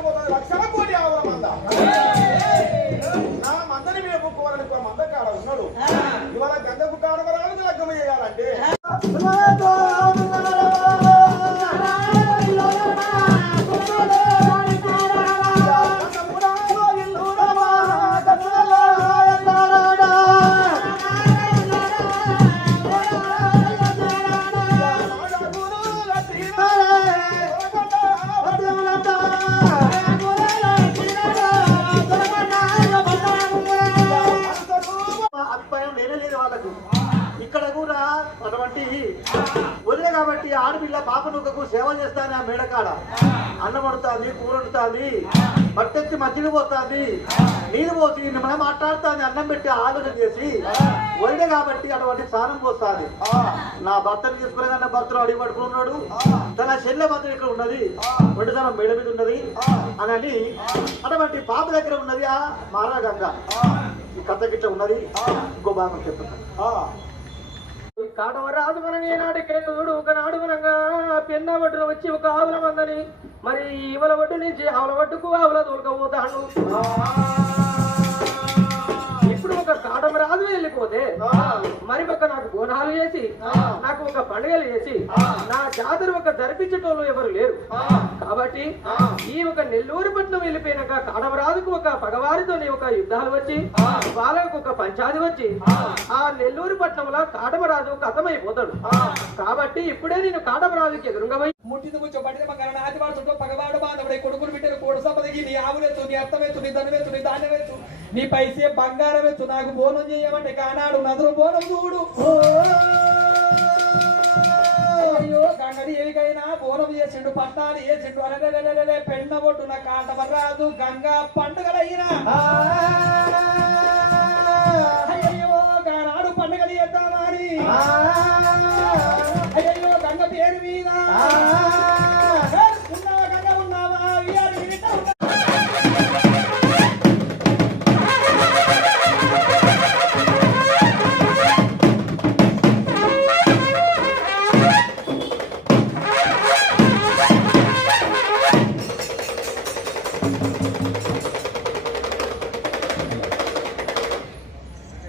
పోతుంది లక్షల కోటి ఆవుల మంద నా మందని మేపుకోవాలని మంద కాడ ఉన్నాడు ఇవాళ గంగకు కాడవరానికి లగ్గం చేయాలంటే వదిలే కాబట్టి ఆడపిల్ల పాప నుక్కకు సేవ చేస్తాను ఆ మేడకాడ అన్నం వండుతుంది కూర వండుతుంది బట్టెత్తి మజ్జిగ పోతుంది నీరు పోసి మనం మాట్లాడుతుంది అన్నం పెట్టి ఆలోచన చేసి వదిలే కాబట్టి అటువంటి స్నానం పోస్తుంది నా భర్తను తీసుకునే నా భర్తను అడిగి పడుకున్నాడు తన చెల్లె భర్త ఇక్కడ ఉన్నది వండుదనం మేడ మీద ఉన్నది అని అటువంటి పాప దగ్గర ఉన్నది ఆ మారా గంగ ఈ కథ గిట్ట ఉన్నది ఇంకో భాగం చెప్తున్నాను కాటవరాజు మనం ఏనాటికే చూడు ఒకనాడు మనంగా పెన్న ఒడ్డున వచ్చి ఒక ఆవుల మందని మరి ఈవల ఒడ్డు నుంచి ఆవుల ఒడ్డుకు ఆవుల తోలుకపోతాడు ఇప్పుడు ఒక కాటవరాజు వెళ్ళిపోతే మరి ఒక నాకు బోనాలు చేసి నాకు ఒక పండుగలు చేసి నా జాతర ఒక జరిపించేటోళ్ళు ఎవరు లేరు కాబట్టి ఈ ఒక నెల్లూరు పట్నం వెళ్ళిపోయినాక కాడవరాజుకు ఒక పగవారితో ఒక యుద్ధాలు వచ్చి వాళ్ళకు ఒక పంచాది వచ్చి ఆ నెల్లూరు పట్నంలో కాడవరాజు కథమైపోతాడు కాబట్టి ఇప్పుడే నేను కాడవరాజుకి ఎదురుగా పోయి ముట్టింది కూర్చోబడి ఆదివాడు చుట్టూ పగవాడు బాధపడే కొడుకులు బిడ్డలు కోడు సంపదకి నీ ఆవులెత్తు నీ అర్థమెత్తు నీ ధనమెత్తు నీ ధాన్యమెత్తు నీ పైసే బంగారం ఎత్తు నాకు బోనం చేయమంటే కానాడు నదురు బోనం చూడు అయ్యో గంగడి ఏకైనా బోనం చేసిండు పట్టాలు చేసిండు అనలే పెన్న ఒడ్డున కాటవరాజు గంగా పండుగలైనా